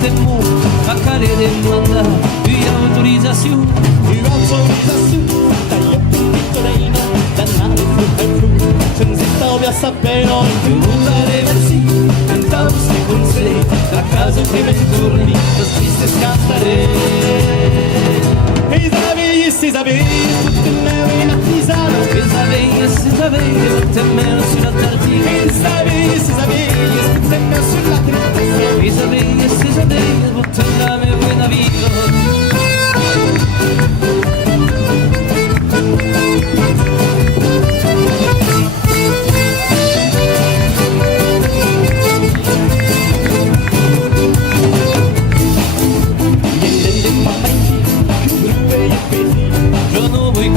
tempo a care demanda e autorização taglio tutto reino dannato sul flu senza ovvia sapere mudare versi tentavo se con sé a casa prima di turni lo stesse scattare si sapevi tutte neve in attisano si sapevi tutte meno sulla tartina si sapevi tutte meno sulla tristezza si sapevi tutte la mia buona vita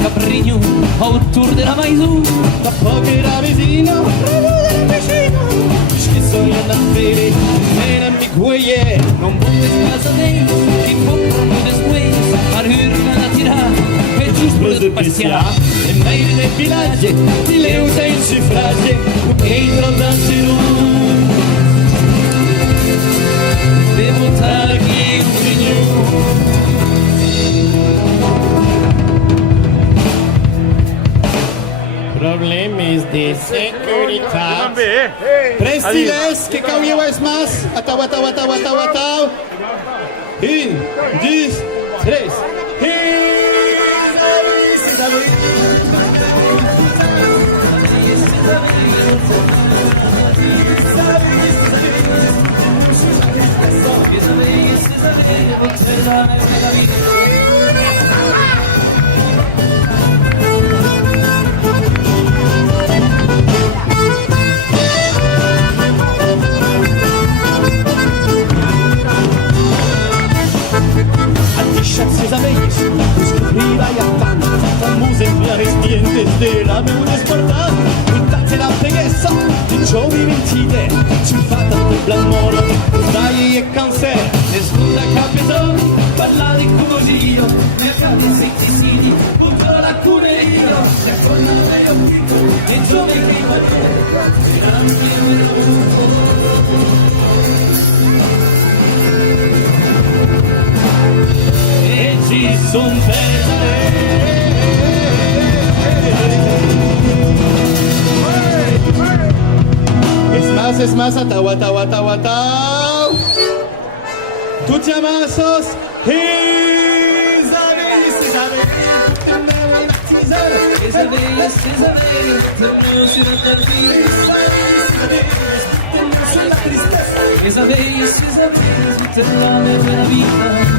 Caprino, autore della Maisù da poco era vicino che sono da fede me mi guie non vuole casa dentro che comprano le sgueye a urla da tirare per giusto per spaziare e meglio dei villaggi di le usa in suffragge che entro da Cirù devo stare qui un signore Problemas de seguridad. Prestiles, que cauye es más. Atau. 1, 2, 3. Abellas, descubrir y afán, famose clares dientes de la meu despertar. Cuidarse la bellezza di giovani mentite, ciufata del blamoro, dai e cáncer. Nessuno capitò, parla di così, mercati sentisini, punto la cuneria, se con la meglio pico, e giovani che Ci son es más, atau. Tutti amassos, Esa vez, te la mia vita